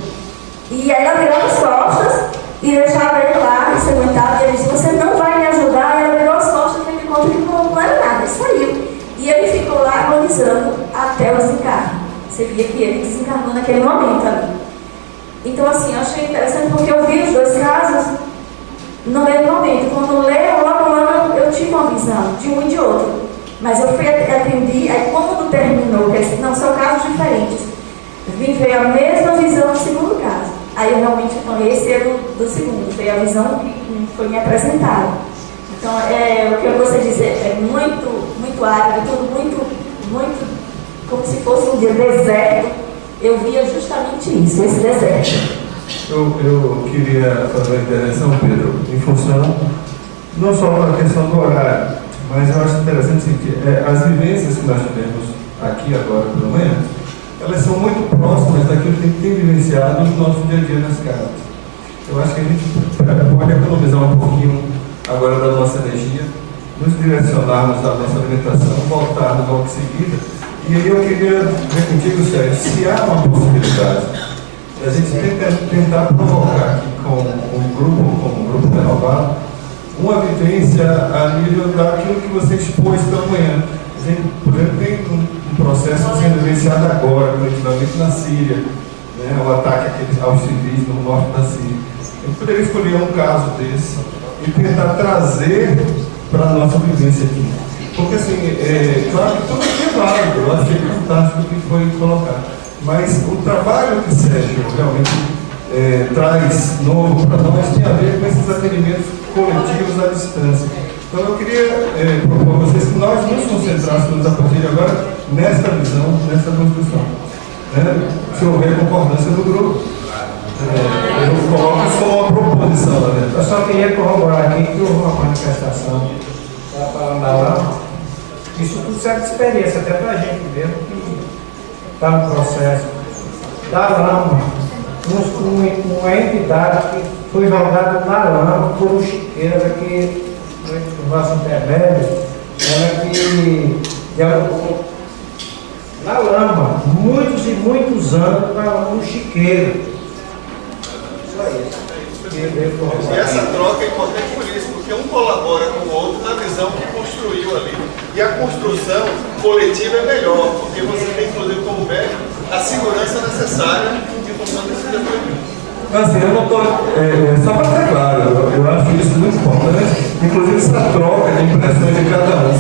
E aí ela virou as costas e deixava ele lá, e se aguentava, e ele disse, você não vai me ajudar. E ela virou as costas e ele conta que não era nada, e saiu. E ele ficou lá agonizando até o desencarno. Você via que ele desencarnou naquele momento ali. Então, assim, eu achei interessante porque eu vi os dois casos no mesmo momento. Quando leio, logo eu tive uma visão de um e de outro. Mas eu fui atender, aí quando terminou, que disse, não, são casos diferentes. Vim ver a mesma visão do segundo caso. Aí eu realmente falei, esse é do segundo, foi a visão que foi me apresentada. Então, o que eu gostaria de dizer é muito árido, tudo muito, como se fosse um deserto. Eu via justamente isso, esse deserto. Eu queria fazer uma intervenção, Pedro, em função, não só da questão do horário, mas eu acho interessante assim, que as vivências que nós tivemos aqui agora, pelo menos, elas são muito próximas daquilo que a gente tem vivenciado no nosso dia a dia nas casas. Eu acho que a gente pode economizar um pouquinho agora da nossa energia, nos direcionarmos da nossa alimentação, voltarmos logo em seguida. E aí eu queria ver contigo, Sérgio, se há uma possibilidade a gente tentar provocar aqui com o grupo renovado, uma vivência a nível daquilo que você expôs pela manhã. A gente, por exemplo, tem um processo sendo vivenciado agora, coletivamente na Síria, né, o ataque aos civis no norte da Síria. A gente poderia escolher um caso desse e tentar trazer para a nossa vivência aqui. Porque, assim, claro que tudo aqui é válido, eu achei fantástico o que foi colocado. Mas o trabalho que Sérgio realmente traz novo para nós tem a ver com esses atendimentos coletivos à distância. Então eu queria propor a vocês que nós nos concentrássemos a partir de agora nesta visão, nesta construção. Né? Se houver concordância do grupo, eu coloco isso como uma proposição lá dentro. Eu só queria corroborar aqui que houve uma manifestação da lama. Isso tudo serve de experiência, até para a gente mesmo que está no processo da lama, uma entidade que foi jogada na lama por um chiqueiro que no nosso intermédio, ela que dialogou na lama, muitos e muitos anos para um chiqueiro. Só isso. E essa troca é importante por isso, porque um colabora com o outro na visão que construiu ali. E a construção coletiva é melhor, porque você tem, inclusive, como médico, a segurança necessária em função desse depoimento. Assim, eu não estou. Só para ser claro, eu acho isso muito importante, inclusive essa troca de impressões de cada um.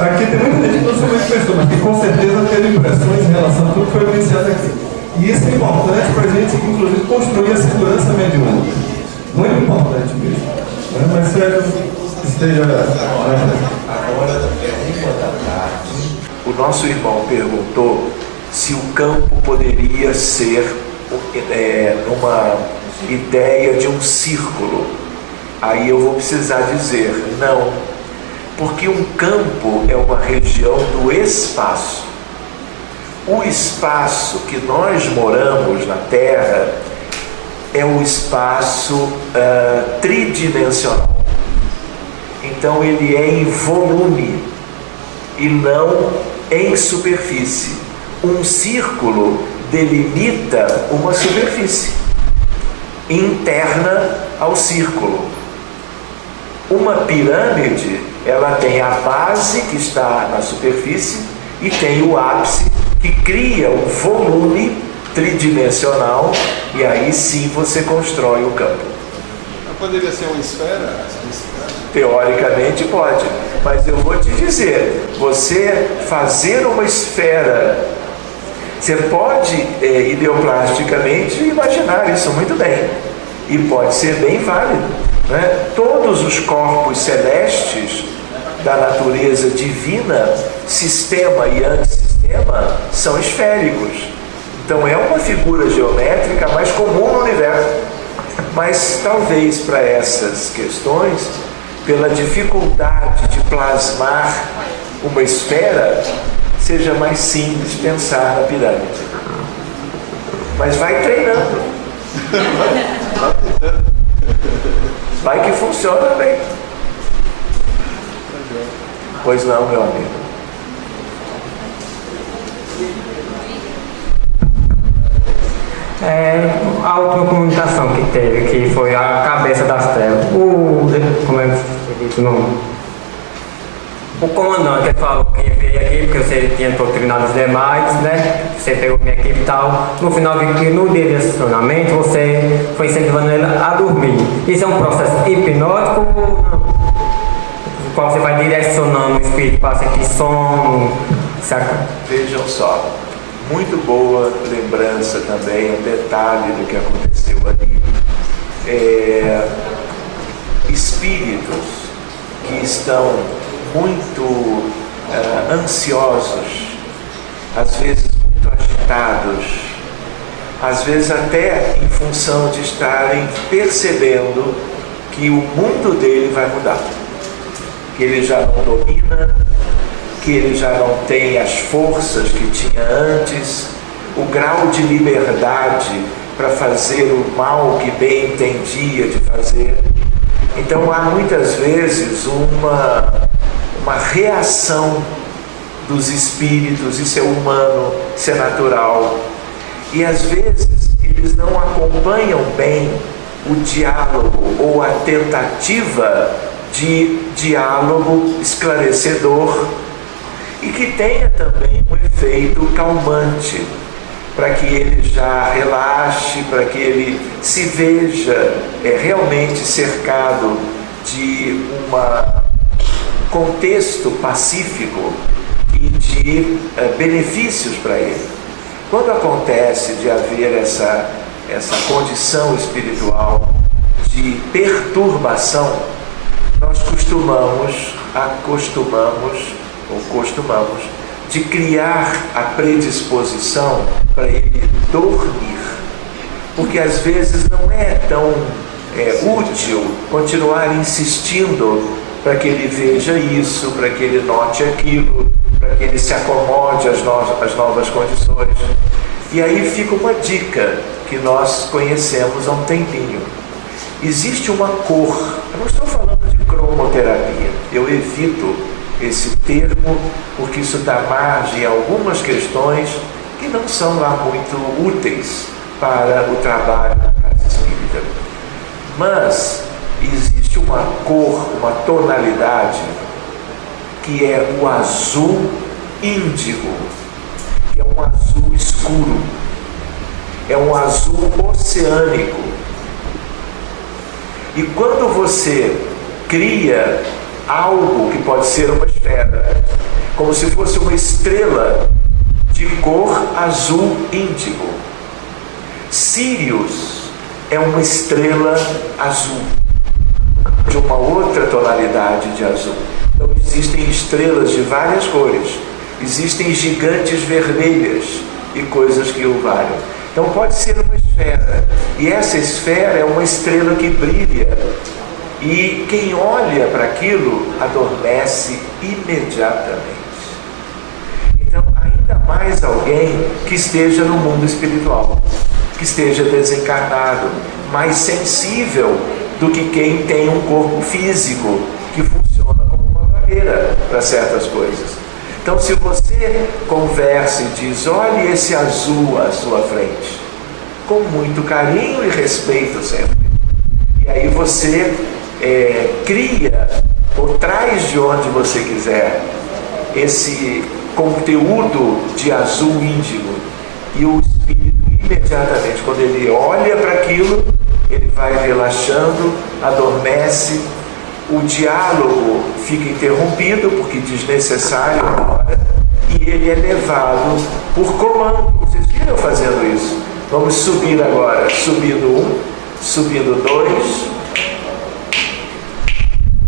Aqui tem muita gente que não somente pensou, mas que com certeza teve impressões em relação a tudo que foi evidenciado aqui. E isso é importante para a gente, inclusive, construir a segurança mediúnica. Muito importante mesmo. Mas Sérgio, esteja. Agora, uma da tarde, o nosso irmão perguntou se o campo poderia ser uma ideia de um círculo. Aí eu vou precisar dizer não, porque um campo é uma região do espaço. O espaço que nós moramos na Terra é o espaço tridimensional. Então ele é em volume e não em superfície. Um círculo delimita uma superfície interna ao círculo. Uma pirâmide, ela tem a base que está na superfície e tem o ápice que cria um volume tridimensional, e aí sim você constrói o campo. Poderia ser uma esfera? Teoricamente pode, mas eu vou te dizer, você fazer uma esfera, você pode ideoplasticamente imaginar isso muito bem, e pode ser bem válido, né? Todos os corpos celestes da natureza divina, sistema e antissistema, são esféricos. Então é uma figura geométrica mais comum no universo. Mas talvez para essas questões, pela dificuldade de plasmar uma esfera, seja mais simples pensar na pirâmide. Mas vai treinando. Vai que funciona bem. Pois não, meu amigo. A última comunicação que teve, que foi a cabeça das trevas. Como é que se diz o nome? O comandante falou que veio aqui porque você tinha doutrinado os demais, né? Você pegou minha equipe e tal. No final, vi que no direcionamento você foi incentivando ele a dormir. Isso é um processo hipnótico ou não? No qual você vai direcionando o espírito para sentir sono, saca? Vejam só, muito boa lembrança também, um detalhe do que aconteceu ali. Espíritos que estão muito ansiosos, às vezes muito agitados, às vezes até em função de estarem percebendo que o mundo dele vai mudar, que ele já não domina, que ele já não tem as forças que tinha antes, o grau de liberdade para fazer o mal que bem entendia de fazer. Então há muitas vezes uma reação dos espíritos, isso é humano, isso é natural. E às vezes eles não acompanham bem o diálogo ou a tentativa de diálogo esclarecedor e que tenha também um efeito calmante, para que ele já relaxe, para que ele se veja realmente cercado de um contexto pacífico e de benefícios para ele. Quando acontece de haver essa condição espiritual de perturbação, nós costumamos de criar a predisposição para ele dormir, porque às vezes não é tão útil continuar insistindo para que ele veja isso, para que ele note aquilo, para que ele se acomode às novas condições. E aí fica uma dica que nós conhecemos há um tempinho. Existe uma cor, eu não estou falando de cromoterapia, eu evito esse termo porque isso dá margem a algumas questões que não são lá muito úteis para o trabalho na casa espírita. Mas existe uma cor, uma tonalidade que é o azul índigo, que é um azul escuro, é um azul oceânico. E quando você cria algo que pode ser uma esfera, como se fosse uma estrela de cor azul índigo, Sírius é uma estrela azul, de uma outra tonalidade de azul. Então existem estrelas de várias cores, existem gigantes vermelhas e coisas que o valham. Então pode ser uma esfera, e essa esfera é uma estrela que brilha, e quem olha para aquilo adormece imediatamente. Então ainda mais alguém que esteja no mundo espiritual, que esteja desencarnado, mais sensível do que quem tem um corpo físico que funciona como uma barreira para certas coisas. Então se você conversa e diz, olhe esse azul à sua frente, com muito carinho e respeito sempre, e aí você cria por trás de onde você quiser esse conteúdo de azul índigo, e o espírito imediatamente, quando ele olha para aquilo, ele vai relaxando, adormece, o diálogo fica interrompido porque desnecessário agora, e ele é levado por comando. Vocês viram fazendo isso? Vamos subir agora, subindo 1, subindo 2.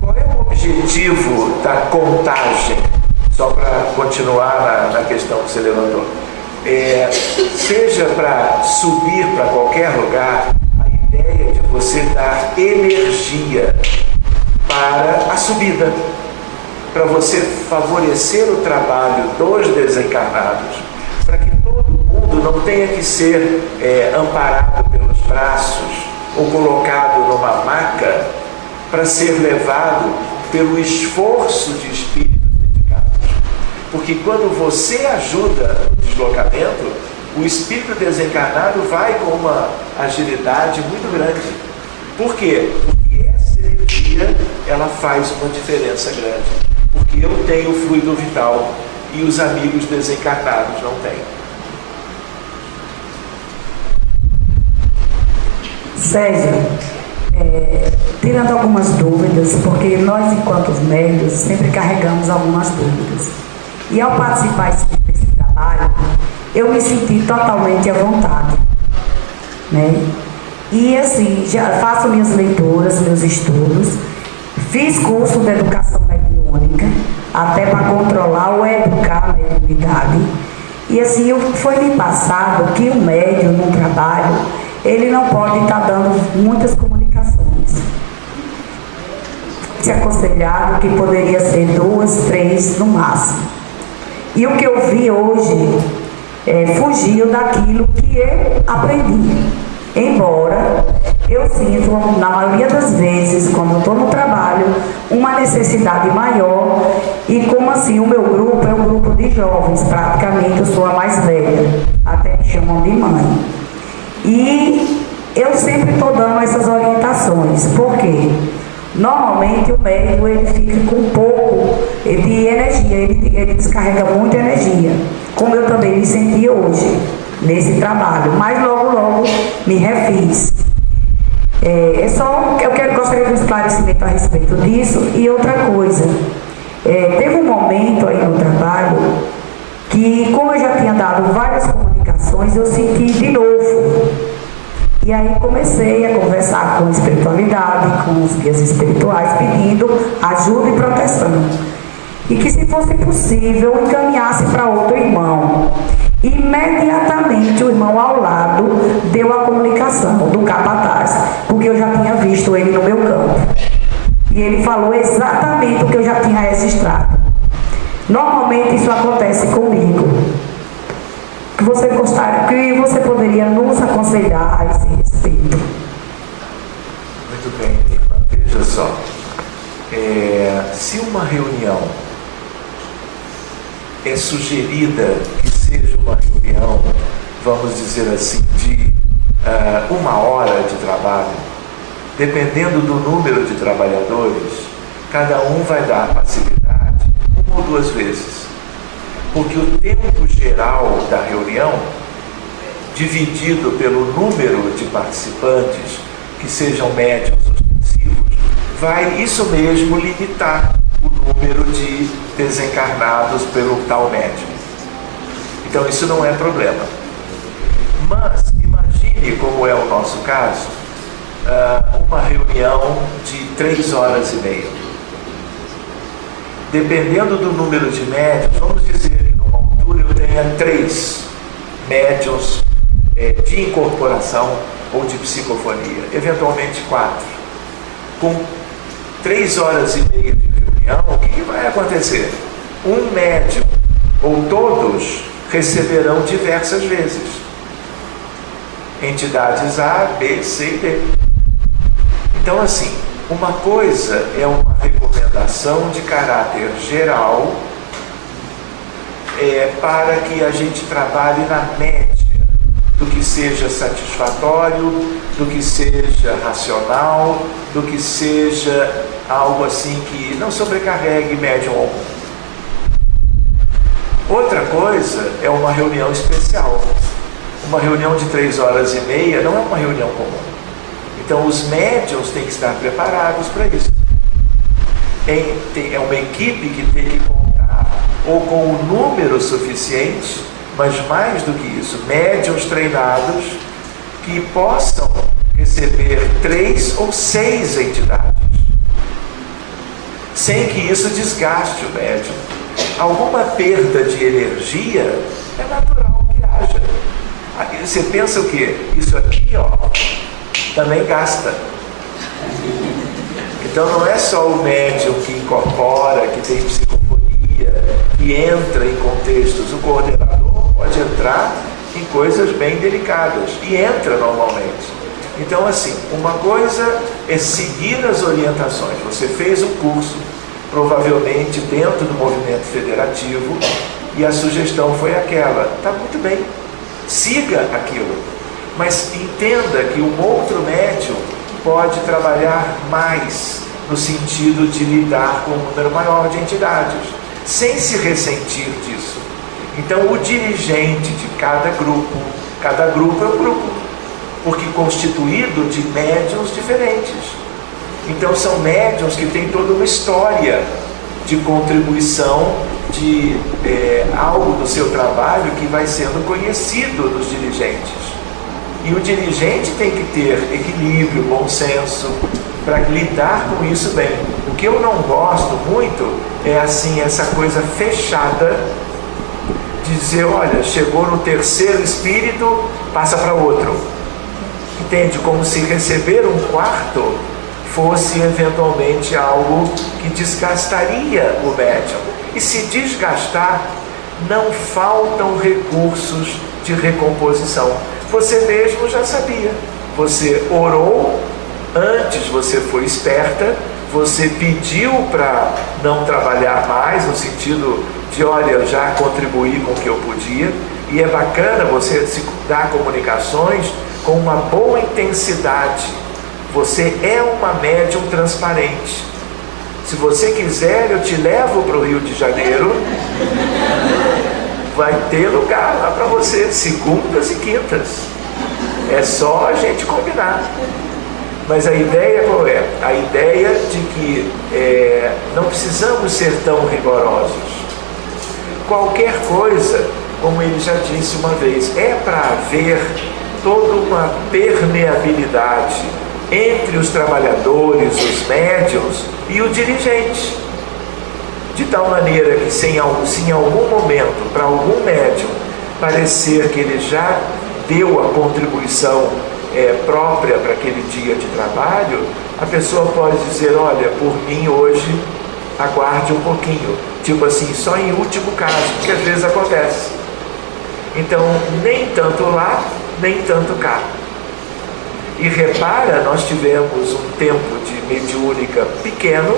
Qual é o objetivo da contagem? Só para continuar na questão que você levantou. Seja para subir para qualquer lugar, a ideia de você dar energia para a subida, para você favorecer o trabalho dos desencarnados, para que todo mundo não tenha que ser amparado pelos braços ou colocado numa maca para ser levado pelo esforço de espíritos dedicados. Porque quando você ajuda no deslocamento, o espírito desencarnado vai com uma agilidade muito grande. Por quê? Porque essa energia ela faz uma diferença grande. Porque porque eu tenho fluido vital e os amigos desencarnados não têm. César, tirando algumas dúvidas, porque nós, enquanto médios, sempre carregamos algumas dúvidas. E ao participar desse trabalho, eu me senti totalmente à vontade, né? E assim, já faço minhas leituras, meus estudos, fiz curso de educação mediúnica, até para controlar ou educar a mediunidade. E assim, foi me passado que o médium no trabalho, ele não pode estar dando muitas comunicações. Se aconselhado que poderia ser 2, 3 no máximo. E o que eu vi hoje fugiu daquilo que eu aprendi. Embora eu sinto, na maioria das vezes, quando eu estou no trabalho, uma necessidade maior. E como assim, o meu grupo é um grupo de jovens, praticamente eu sou a mais velha, até me chamam de mãe. E eu sempre estou dando essas orientações, porque normalmente o médico ele fica com um pouco de energia, ele descarrega muita energia, como eu também me senti hoje nesse trabalho, mas logo me refiz. Eu gostaria de um esclarecimento a respeito disso. E outra coisa, teve um momento aí no trabalho que, como eu já tinha dado várias comunicações, eu senti de novo. E aí comecei a conversar com a espiritualidade, com os guias espirituais, pedindo ajuda e proteção. E que, se fosse possível, encaminhasse para outro irmão. Imediatamente o irmão ao lado deu a comunicação do capataz, porque eu já tinha visto ele no meu campo. E ele falou exatamente o que eu já tinha registrado. Normalmente isso acontece comigo. Que você poderia nos aconselhar a esse respeito? Muito bem, irmã. Veja só. Se uma reunião é sugerida que seja uma reunião, vamos dizer assim, de 1 hora de trabalho, dependendo do número de trabalhadores, cada um vai dar passividade 1 ou 2 vezes. Porque o tempo geral da reunião, dividido pelo número de participantes, que sejam médiuns ostensivos, vai isso mesmo limitar o número de desencarnados pelo tal médium. Então isso não é problema. Mas imagine como é o nosso caso, uma reunião de 3 horas e meia. Dependendo do número de médiuns, vamos dizer que numa altura eu tenha 3 médiuns de incorporação ou de psicofonia, eventualmente 4. Com 3 horas e meia de reunião, o que vai acontecer? Um médium ou todos receberão diversas vezes. Entidades A, B, C e D. Então, assim, uma coisa é uma recomendação de caráter geral para que a gente trabalhe na média do que seja satisfatório, do que seja racional, do que seja algo assim que não sobrecarregue médium algum. Outra coisa é uma reunião especial. Uma reunião de 3 horas e meia não é uma reunião comum. Então os médiuns têm que estar preparados para isso. É uma equipe que tem que contar ou com o número suficiente, mas mais do que isso, médiuns treinados que possam receber 3 ou 6 entidades, sem que isso desgaste o médium. Alguma perda de energia é natural que haja. Você pensa o quê? Isso aqui, também gasta. Então não é só o médium que incorpora, que tem psicofonia, que entra em contextos. O coordenador pode entrar em coisas bem delicadas e entra normalmente. Então, assim, uma coisa é seguir as orientações. Você fez um curso, provavelmente dentro do movimento federativo, e a sugestão foi aquela. Está muito bem, siga aquilo, mas entenda que um outro médium pode trabalhar mais no sentido de lidar com um número maior de entidades, sem se ressentir disso. Então, o dirigente de cada grupo é um grupo, porque constituído de médiuns diferentes. Então, são médiuns que têm toda uma história de contribuição, de algo do seu trabalho que vai sendo conhecido dos dirigentes. E o dirigente tem que ter equilíbrio, bom senso, para lidar com isso bem. O que eu não gosto muito é assim, essa coisa fechada, de dizer, olha, chegou no terceiro espírito, passa para outro. Entende? Como se receber um quarto fosse eventualmente algo que desgastaria o médium. E se desgastar, não faltam recursos de recomposição. Você mesmo já sabia. Você orou, antes você foi esperta, você pediu para não trabalhar mais, no sentido de, olha, eu já contribuí com o que eu podia, e é bacana você se dar comunicações com uma boa intensidade. Você é uma médium transparente. Se você quiser, eu te levo para o Rio de Janeiro, vai ter lugar lá para você, segundas e quintas. É só a gente combinar. Mas a ideia qual é? A ideia de que não precisamos ser tão rigorosos. Qualquer coisa, como ele já disse uma vez, é para haver toda uma permeabilidade entre os trabalhadores, os médiuns e o dirigente. De tal maneira que se em algum momento, para algum médium, parecer que ele já deu a contribuição própria para aquele dia de trabalho, a pessoa pode dizer, olha, por mim hoje, aguarde um pouquinho. Tipo assim, só em último caso, porque às vezes acontece. Então, nem tanto lá, nem tanto cá. E repara, nós tivemos um tempo de mediúnica pequeno,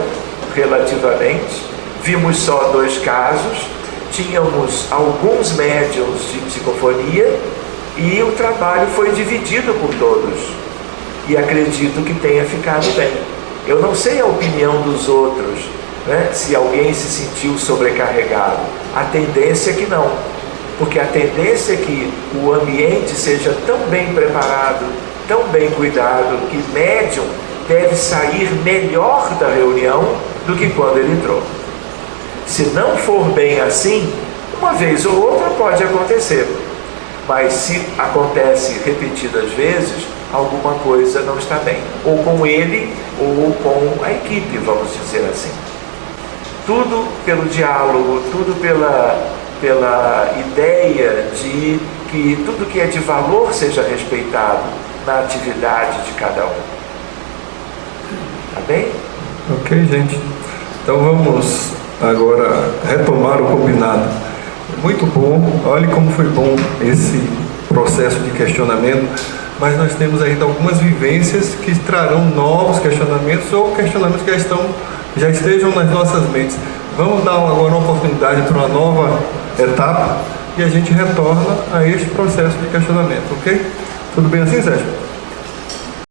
relativamente, vimos só 2 casos, tínhamos alguns médiuns de psicofonia e o trabalho foi dividido por todos. E acredito que tenha ficado bem. Eu não sei a opinião dos outros, né? Se alguém se sentiu sobrecarregado. A tendência é que não. Porque a tendência é que o ambiente seja tão bem preparado, tão bem cuidado, que médium deve sair melhor da reunião do que quando ele entrou. Se não for bem assim, uma vez ou outra pode acontecer. Mas se acontece repetidas vezes, alguma coisa não está bem. Ou com ele, ou com a equipe, vamos dizer assim. Tudo pelo diálogo, tudo pela ideia de que tudo que é de valor seja respeitado na atividade de cada um. Tá bem? Ok, gente. Então vamos agora retomar o combinado. Muito bom, olhe como foi bom esse processo de questionamento, mas nós temos ainda algumas vivências que trarão novos questionamentos ou questionamentos que já estejam nas nossas mentes. Vamos dar agora uma oportunidade para uma nova etapa e a gente retorna a este processo de questionamento, ok? Tudo bem assim, Sérgio?